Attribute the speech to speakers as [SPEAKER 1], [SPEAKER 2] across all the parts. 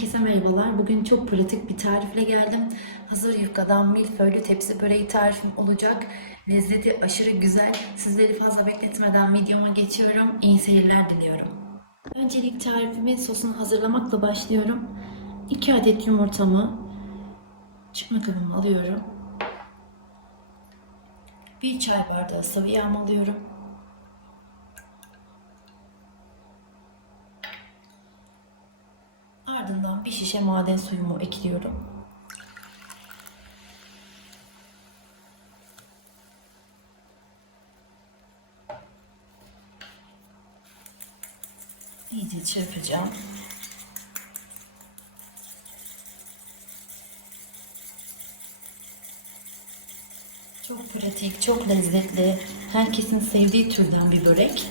[SPEAKER 1] Herkese merhabalar. Bugün çok pratik bir tarifle geldim. Hazır yufkadan milföylü tepsi böreği tarifim olacak. Lezzeti aşırı güzel. Sizleri fazla bekletmeden videoma geçiyorum. İyi seyirler diliyorum. Öncelik tarifimi sosunu hazırlamakla başlıyorum. 2 adet yumurtamı çıkma kabıma alıyorum. 1 çay bardağı sıvı yağ alıyorum. Bir şişe maden suyumu ekliyorum. İyice çırpacağım. Çok pratik, çok lezzetli, herkesin sevdiği türden bir börek.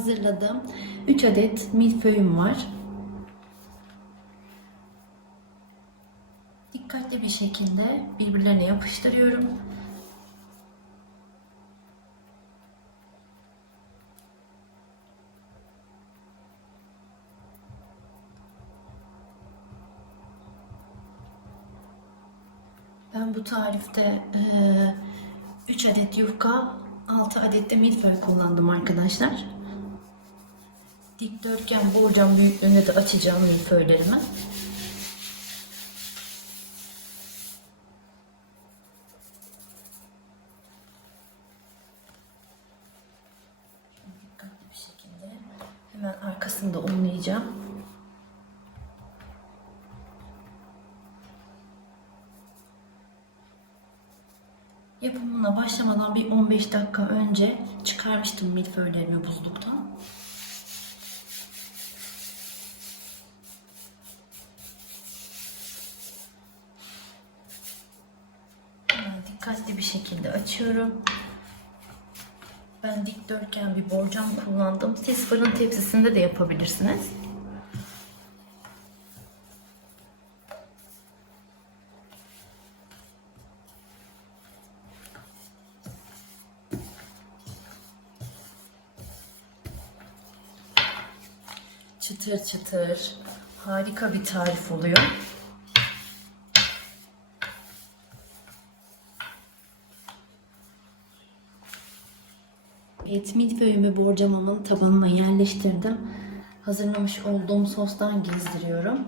[SPEAKER 1] Sosumu hazırladım. 3 adet milföyüm var. Dikkatli bir şekilde birbirlerine yapıştırıyorum. Ben bu tarifte 3 adet yufka, 6 adet de milföy kullandım arkadaşlar. Dikdörtgen borcam büyüklüğünde de açacağım milföylerimi. Dikkatli bir şekilde hemen arkasında unlayacağım. Yapımına başlamadan bir 15 dakika önce çıkarmıştım milföylerimi buzluktan. Hemen dikkatli bir şekilde açıyorum. Ben dikdörtgen bir borcam kullandım. Siz fırın tepsisinde de yapabilirsiniz. çıtır çıtır harika bir tarif oluyor. Evet, milföyümü borcamamın tabanına yerleştirdim. Hazırlamış olduğum sostan gezdiriyorum.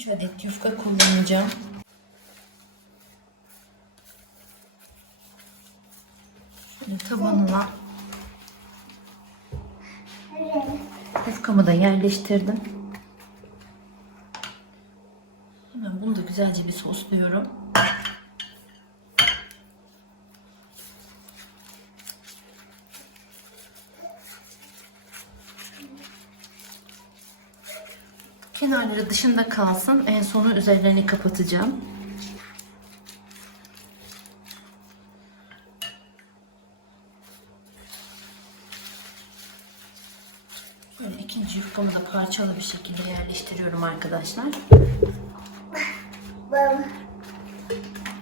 [SPEAKER 1] 3 adet yufka kullanacağım. Şöyle tabanına yufkamı da yerleştirdim. Hemen bunu da güzelce bir sosluyorum. Kenarları dışında kalsın. En sonu üzerlerini kapatacağım. Böyle ikinci yufkamı da parçalı bir şekilde yerleştiriyorum arkadaşlar.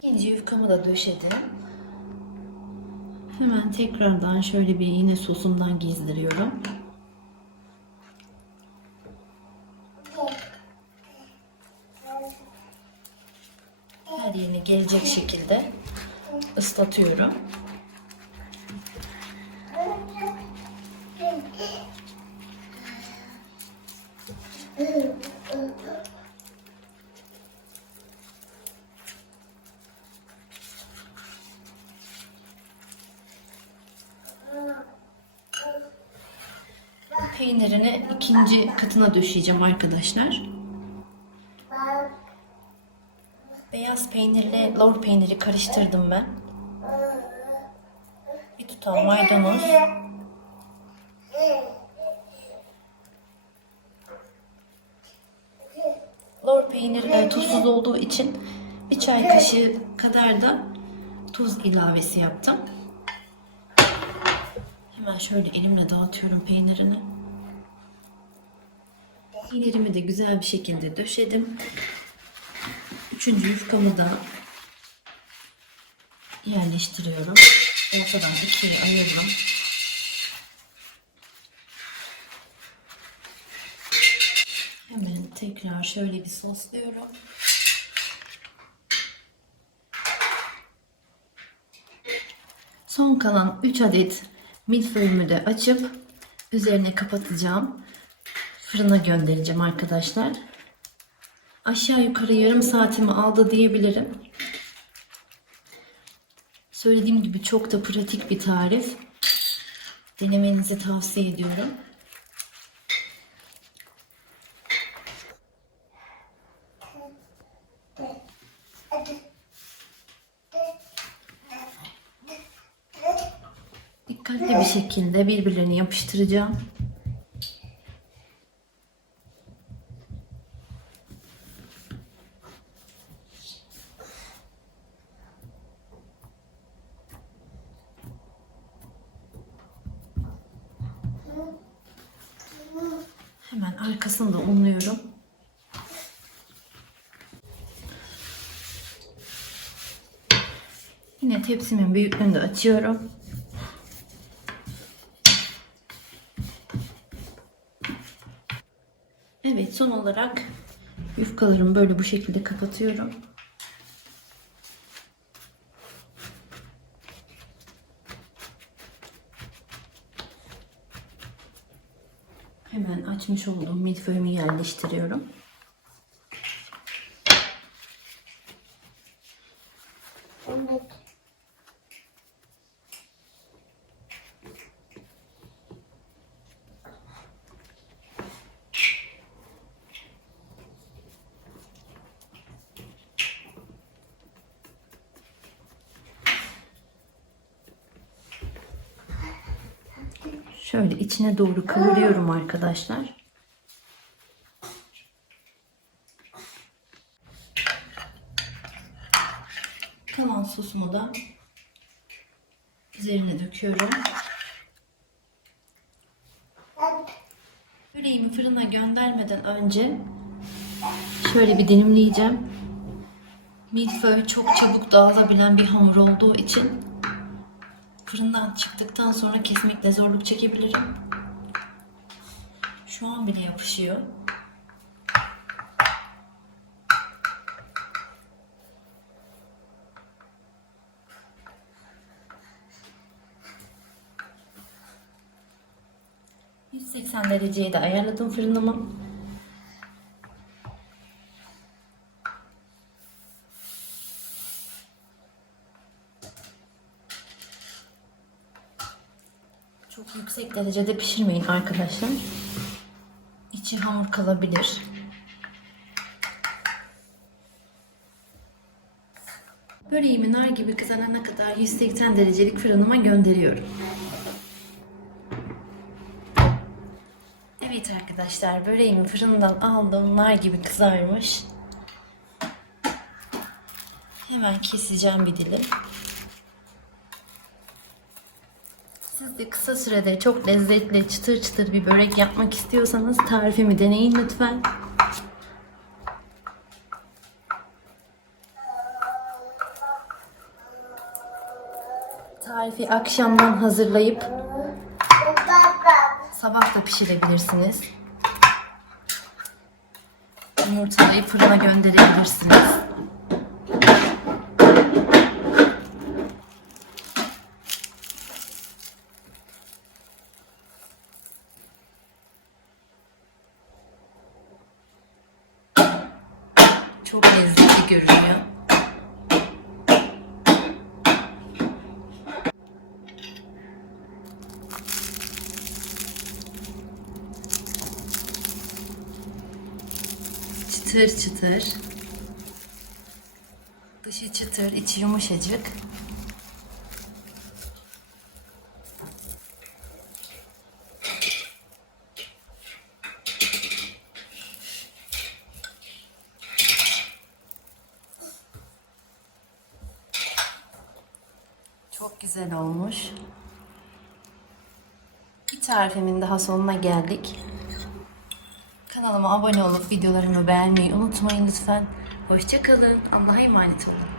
[SPEAKER 1] İkinci yufkamı da döşedim. Hemen tekrardan şöyle bir yine sosumdan gezdiriyorum. Gelecek şekilde ıslatıyorum. Peynirini ikinci katına döşeyeceğim arkadaşlar. Beyaz peynirle lor peyniri karıştırdım ben. Bir tutam maydanoz. Lor peynir e, tuzsuz olduğu için bir çay kaşığı kadar da tuz ilavesi yaptım. Hemen şöyle elimle dağıtıyorum peynirini. Peynirimi de güzel bir şekilde döşedim. Üçüncü yufkamı da yerleştiriyorum. Ortadan ikiye ayırdım. Hemen tekrar şöyle bir sosluyorum. Son kalan 3 adet milföyümü de açıp üzerine kapatacağım. Fırına göndereceğim arkadaşlar. Aşağı yukarı yarım saatimi aldı diyebilirim. Söylediğim gibi çok da pratik bir tarif. Denemenizi tavsiye ediyorum. Dikkatli bir şekilde birbirlerini yapıştıracağım. Hemen arkasını da unluyorum. Yine tepsimin büyüklüğünü de açıyorum. Evet son olarak yufkalarımı böyle bu şekilde kapatıyorum. Hemen açmış olduğum milföyümü yerleştiriyorum. Şöyle içine doğru kavuruyorum arkadaşlar. Kalan sosumu üzerine döküyorum. Böreğimi fırına göndermeden önce şöyle bir dilimleyeceğim. Milföy çok çabuk dağılabilen bir hamur olduğu için fırından çıktıktan sonra kesmekte zorluk çekebilirim. Şu an bile yapışıyor. ...180 dereceye de ayarladım fırınımı. Çok yüksek derecede pişirmeyin arkadaşlar. İçi hamur kalabilir. Böreğimi nar gibi kızarana kadar 180 derecelik fırınıma gönderiyorum. Evet arkadaşlar böreğimi fırından aldım. Nar gibi kızarmış. Hemen keseceğim bir dilim. Siz de kısa sürede çok lezzetli, çıtır çıtır bir börek yapmak istiyorsanız tarifimi deneyin lütfen. Tarifi akşamdan hazırlayıp sabah da pişirebilirsiniz. Yumurtalayıp fırına gönderebilirsiniz. Çok lezzetli görünüyor. çıtır çıtır. Dışı çıtır, içi yumuşacık. Çok güzel olmuş. Bir tarifimin daha sonuna geldik. Kanalıma abone olup videolarımı beğenmeyi unutmayın lütfen. Hoşçakalın. Allah'a emanet olun.